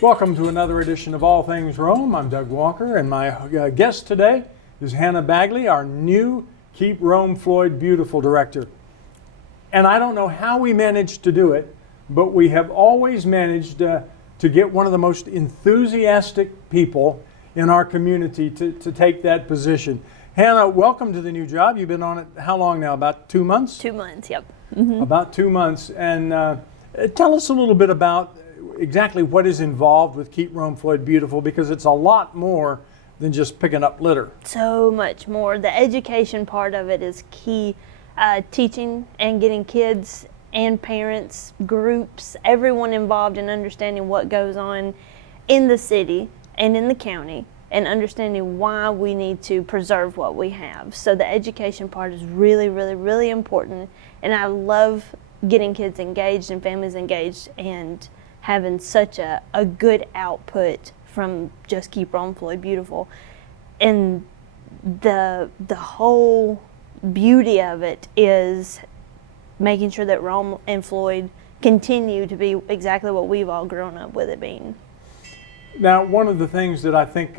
Welcome to another edition of All Things Rome. I'm Doug Walker, and my guest today is Hannah Bagley, our new Keep Rome-Floyd Beautiful director. And I don't know how we managed to do it, but we have always managed to get one of the most enthusiastic people in our community to take that position. Hannah, welcome to the new job. You've been on it how long now? About 2 months? 2 months, yep. About 2 months. And tell us a little bit about exactly what is involved with Keep Rome-Floyd Beautiful, because it's a lot more than just picking up litter. So much more. The education part of it is key. Teaching and getting kids and parents, groups, everyone involved in understanding what goes on in the city and in the county, and understanding why we need to preserve what we have. So the education part is really, really, really important. And I love getting kids engaged and families engaged and having such a good output from just Keep Rome-Floyd Beautiful. And the whole beauty of it is making sure that Rome and Floyd continue to be exactly what we've all grown up with it being. Now, one of the things that I think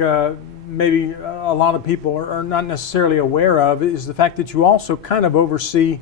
maybe a lot of people are not necessarily aware of is the fact that you also kind of oversee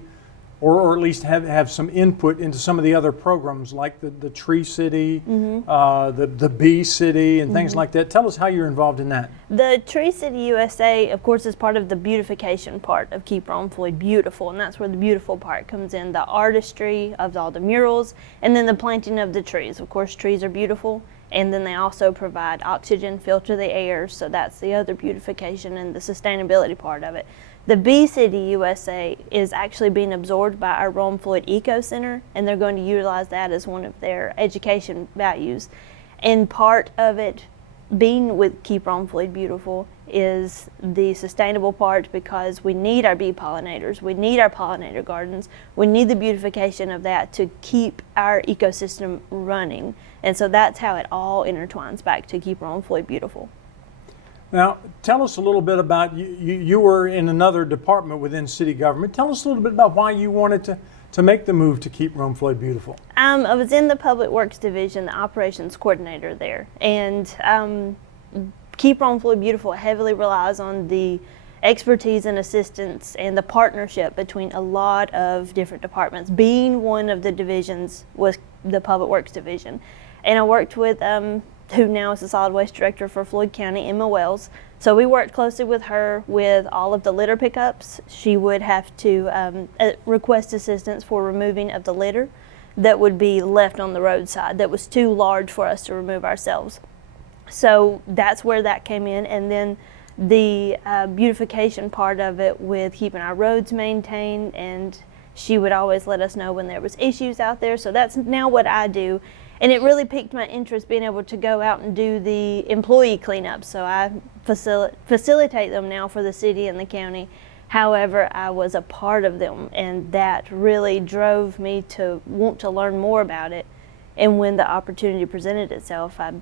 or at least have some input into some of the other programs like the Tree City, the Bee City, and things like that. Tell us how you're involved in that. The Tree City USA, of course, is part of the beautification part of Keep Rome-Floyd Beautiful, and that's where the beautiful part comes in, the artistry of all the murals, and then the planting of the trees. Of course, trees are beautiful, and then they also provide oxygen, filter the air, so that's the other beautification and the sustainability part of it. The Bee City USA is actually being absorbed by our Rome-Floyd Eco Center, and they're going to utilize that as one of their education values. And part of it being with Keep Rome-Floyd Beautiful is the sustainable part, because we need our bee pollinators, we need our pollinator gardens, we need the beautification of that to keep our ecosystem running. And so that's how it all intertwines back to Keep Rome-Floyd Beautiful. Now, tell us a little bit about, you were in another department within city government. Tell us a little bit about why you wanted to make the move to Keep Rome-Floyd Beautiful. I was in the Public Works Division, the operations coordinator there. And Keep Rome-Floyd Beautiful heavily relies on the expertise and assistance and the partnership between a lot of different departments. Being one of the divisions was the Public Works Division. And I worked with who now is the solid waste director for Floyd County, Emma Wells. So we worked closely with her with all of the litter pickups. She would have to request assistance for removing of the litter that would be left on the roadside that was too large for us to remove ourselves. So that's where that came in. And then the beautification part of it with keeping our roads maintained, and she would always let us know when there was issues out there. So that's now what I do. And it really piqued my interest being able to go out and do the employee cleanups. So I facilitate them now for the city and the county. However, I was a part of them, and that really drove me to want to learn more about it. And when the opportunity presented itself, I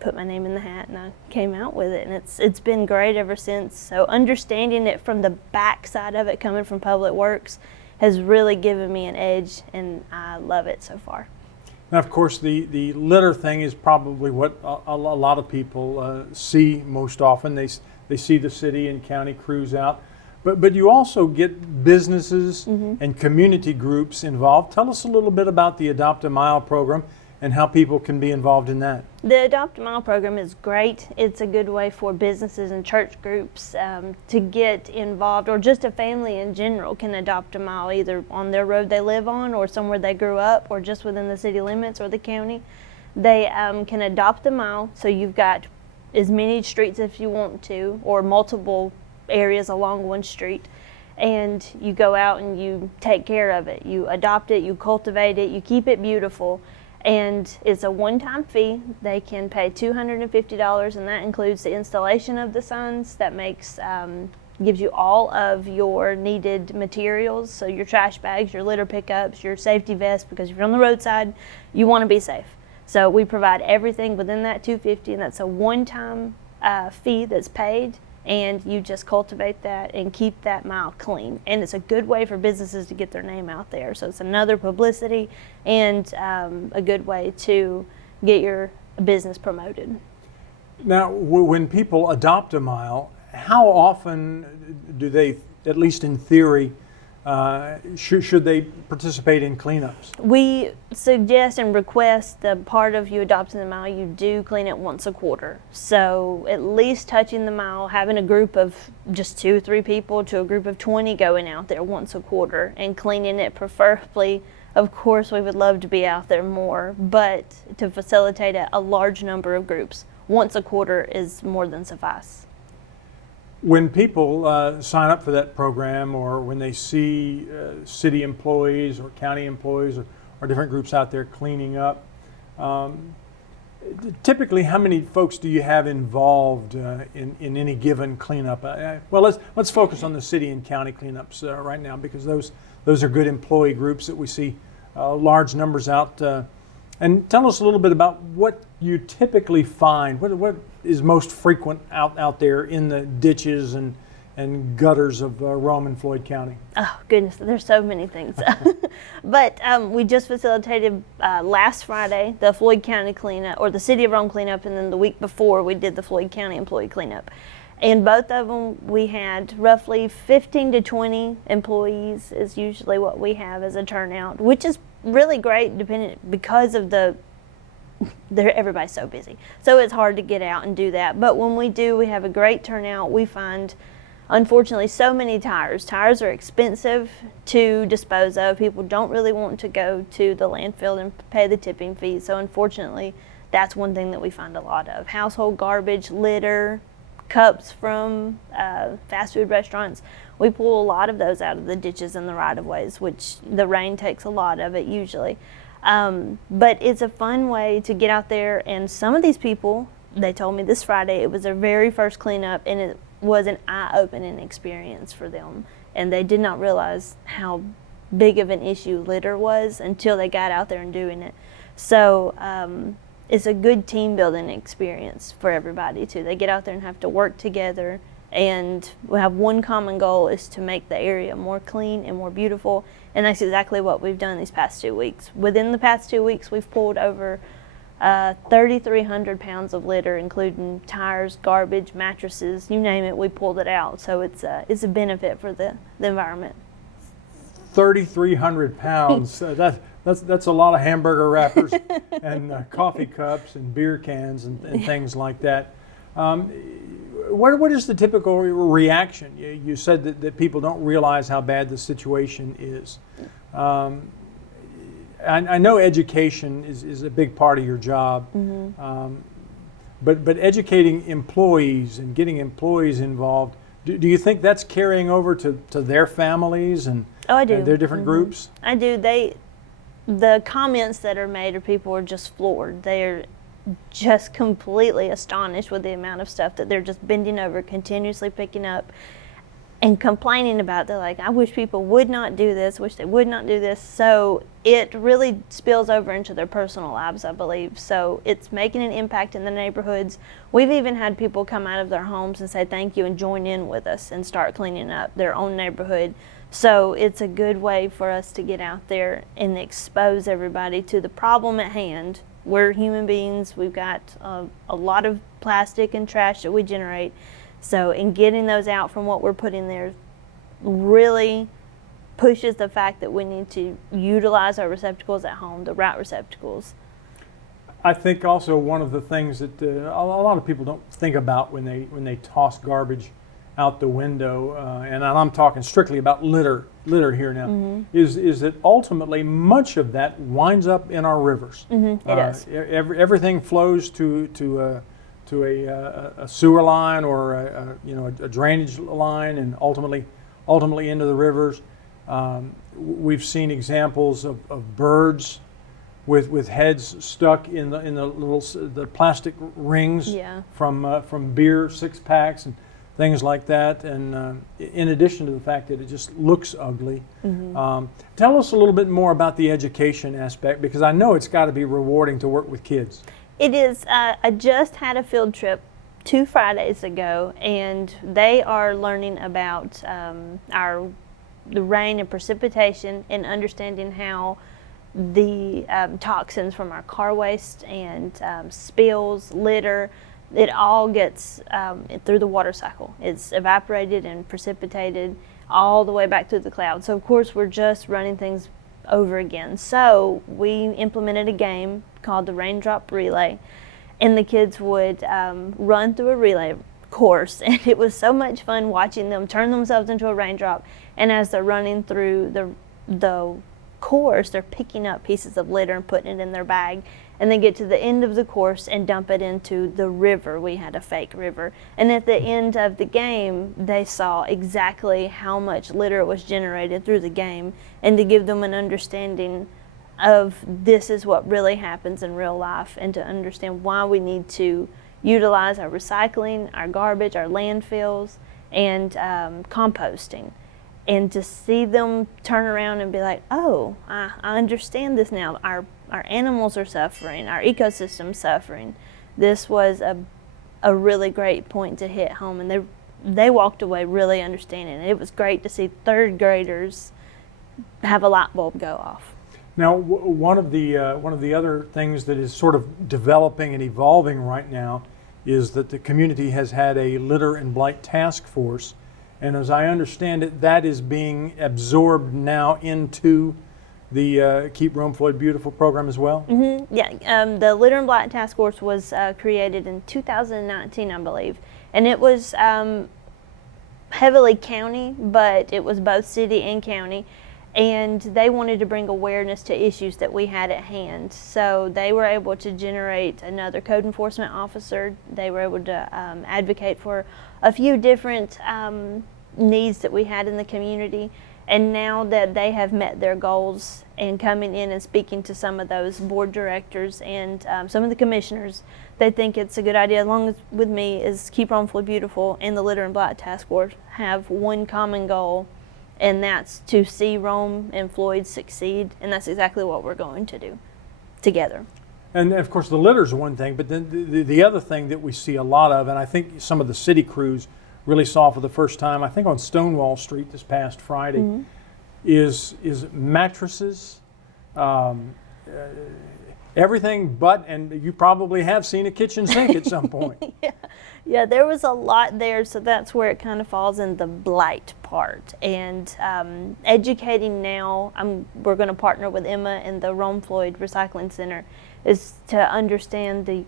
put my name in the hat and I came out with it. And it's been great ever since. So understanding it from the back side of it, coming from Public Works, has really given me an edge, and I love it so far. Now, of course, the litter thing is probably what a lot of people see most often. They see the city and county crews out. But you also get businesses and community groups involved. Tell us a little bit about the Adopt a Mile program and how people can be involved in that. The Adopt a Mile program is great. It's a good way for businesses and church groups to get involved, or just a family in general can adopt a mile either on their road they live on, or somewhere they grew up, or just within the city limits or the county. They can adopt a mile, so you've got as many streets if you want to, or multiple areas along one street. And you go out and you take care of it. You adopt it, you cultivate it, you keep it beautiful. And it's a one-time fee. They can pay $250, and that includes the installation of the signs. That gives you all of your needed materials, so your trash bags, your litter pickups, your safety vest, because if you're on the roadside, you want to be safe. So we provide everything within that $250, and that's a one-time fee that's paid. And you just cultivate that and keep that mile clean. And it's a good way for businesses to get their name out there. So it's another publicity and a good way to get your business promoted. Now, when people adopt a mile, how often do they, at least in theory, should they participate in cleanups? We suggest and request that part of you adopting the mile, you do clean it once a quarter. So at least touching the mile, having a group of just 2 or 3 people to a group of 20 going out there once a quarter and cleaning it preferably. Of course, we would love to be out there more, but to facilitate a large number of groups, once a quarter is more than suffice. When people sign up for that program, or when they see city employees or county employees or different groups out there cleaning up, typically how many folks do you have involved in any given cleanup? Well, let's focus on the city and county cleanups right now, because those are good employee groups that we see large numbers out. And tell us a little bit about what you typically find. What is most frequent out there in the ditches and gutters of Rome-Floyd County? Oh goodness, there's so many things. But we just facilitated last Friday the Floyd County cleanup, or the City of Rome cleanup, and then the week before we did the Floyd County employee cleanup. And both of them, we had roughly 15 to 20 employees is usually what we have as a turnout, which is really great because of everybody's so busy. So it's hard to get out and do that. But when we do, we have a great turnout. We find, unfortunately, so many tires. Tires are expensive to dispose of. People don't really want to go to the landfill and pay the tipping fee. So unfortunately, that's one thing that we find a lot of. Household garbage, litter, cups from fast food restaurants. We pull a lot of those out of the ditches and the right-of-ways, which the rain takes a lot of it usually. But it's a fun way to get out there, and some of these people, they told me this Friday, it was their very first cleanup, and it was an eye-opening experience for them. And they did not realize how big of an issue litter was until they got out there and doing it. So it's a good team building experience for everybody too. They get out there and have to work together, and we have one common goal, is to make the area more clean and more beautiful. And that's exactly what we've done these past 2 weeks. Within the past 2 weeks, we've pulled over 3,300 pounds of litter, including tires, garbage, mattresses, you name it, we pulled it out. So it's a benefit for the environment. 3,300 pounds. That's a lot of hamburger wrappers and coffee cups and beer cans and things like that. What is the typical reaction? You said that people don't realize how bad the situation is. I know education is a big part of your job, but educating employees and getting employees involved, do you think that's carrying over to their families and I do. Their different groups? I do. The comments that are made, or people are just floored. They're just completely astonished with the amount of stuff that they're just bending over, continuously picking up and complaining about. They're like, I wish people would not do this, wish they would not do this. So it really spills over into their personal lives, I believe. So it's making an impact in the neighborhoods. We've even had people come out of their homes and say thank you and join in with us and start cleaning up their own neighborhood. So it's a good way for us to get out there and expose everybody to the problem at hand. We're human beings. We've got a lot of plastic and trash that we generate. So in getting those out from what we're putting there really pushes the fact that we need to utilize our receptacles at home, the right receptacles. I think also one of the things that a lot of people don't think about when they toss garbage out the window, and I'm talking strictly about litter here now, is that ultimately much of that winds up in our rivers. It does. Everything flows to a sewer line or a drainage line, and ultimately into the rivers. We've seen examples of birds with heads stuck in the plastic rings from beer 6-packs and things like that, and in addition to the fact that it just looks ugly. Tell us a little bit more about the education aspect, because I know it's got to be rewarding to work with kids. It is. I just had a field trip 2 Fridays ago, and they are learning about the rain and precipitation, and understanding how the toxins from our car waste and spills, litter. It all gets through the water cycle. It's evaporated and precipitated all the way back through the clouds. So of course we're just running things over again. So we implemented a game called the Raindrop Relay, and the kids would run through a relay course, and it was so much fun watching them turn themselves into a raindrop. And as they're running through the course, they're picking up pieces of litter and putting it in their bag, and then get to the end of the course and dump it into the river. We had a fake river, and at the end of the game they saw exactly how much litter was generated through the game, and to give them an understanding of this is what really happens in real life, and to understand why we need to utilize our recycling, our garbage, our landfills, and composting. And to see them turn around and be like, oh, I understand this now. Our animals are suffering, our ecosystem's suffering. This was a really great point to hit home, and they walked away really understanding it. It was great to see third graders have a light bulb go off. Now, one of the other things that is sort of developing and evolving right now is that the community has had a litter and blight task force, and as I understand it, that is being absorbed now into the Keep Rome-Floyd Beautiful program as well? Mm-hmm. Yeah, the Litter and Blight Task Force was created in 2019, I believe, and it was heavily county, but it was both city and county, and they wanted to bring awareness to issues that we had at hand. So they were able to generate another code enforcement officer. They were able to advocate for a few different needs that we had in the community. And now that they have met their goals and coming in and speaking to some of those board directors and some of the commissioners, they think it's a good idea, along with me, is Keep Rome-Floyd Beautiful and the Litter and Blight Task Force have one common goal, and that's to see Rome and Floyd succeed, and that's exactly what we're going to do together. And of course the litter's one thing, but then the other thing that we see a lot of, and I think some of the city crews really saw for the first time, I think on Stonewall Street this past Friday, mm-hmm. is mattresses, everything but, and you probably have seen a kitchen sink at some point. Yeah, there was a lot there, so that's where it kind of falls in the blight part. And educating now, we're going to partner with Emma and the Rome-Floyd Recycling Center, is to understand the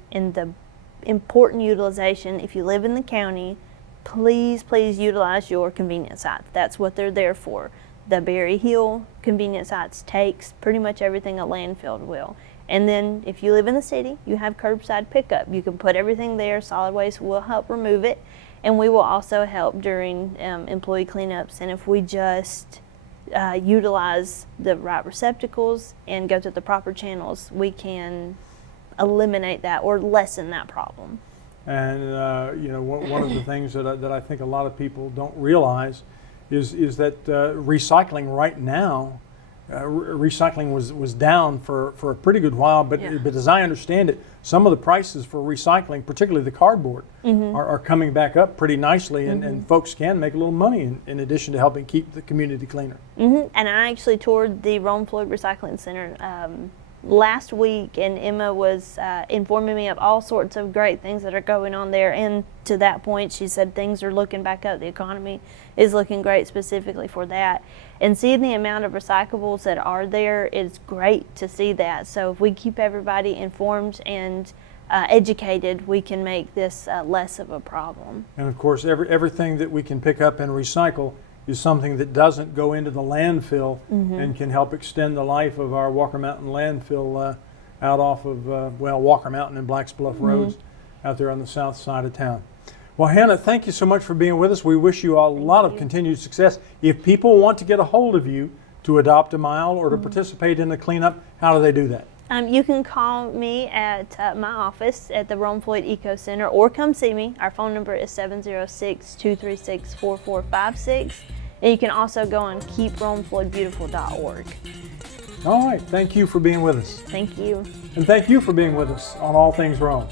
important utilization. If you live in the county, please utilize your convenience sites. That's what they're there for. The Berry Hill convenience sites takes pretty much everything a landfill will. And then if you live in the city, you have curbside pickup. You can put everything there. Solid waste will help remove it. And we will also help during employee cleanups. And if we just utilize the right receptacles and go to the proper channels, we can eliminate that or lessen that problem. And one of the things that I think a lot of people don't realize is that recycling right now, recycling was down for a pretty good while, but as I understand it, some of the prices for recycling, particularly the cardboard, mm-hmm. are coming back up pretty nicely, mm-hmm. and folks can make a little money in addition to helping keep the community cleaner. Mm-hmm. And I actually toured the Rome-Floyd Recycling Center last week, and Emma was informing me of all sorts of great things that are going on there. And to that point, she said things are looking back up. The economy is looking great specifically for that. And seeing the amount of recyclables that are there is great to see that. So if we keep everybody informed and educated, we can make this less of a problem. And of course, everything that we can pick up and recycle is something that doesn't go into the landfill, mm-hmm. and can help extend the life of our Walker Mountain landfill out off of, Walker Mountain and Blacks Bluff mm-hmm. Roads out there on the south side of town. Well, Hannah, thank you so much for being with us. We wish you a lot of continued success. If people want to get a hold of you to adopt a mile or to mm-hmm. participate in the cleanup, how do they do that? You can call me at my office at the Rome-Floyd Eco Center, or come see me. Our phone number is 706-236-4456. And you can also go on keepromefloydbeautiful.org. All right. Thank you for being with us. Thank you. And thank you for being with us on All Things Rome.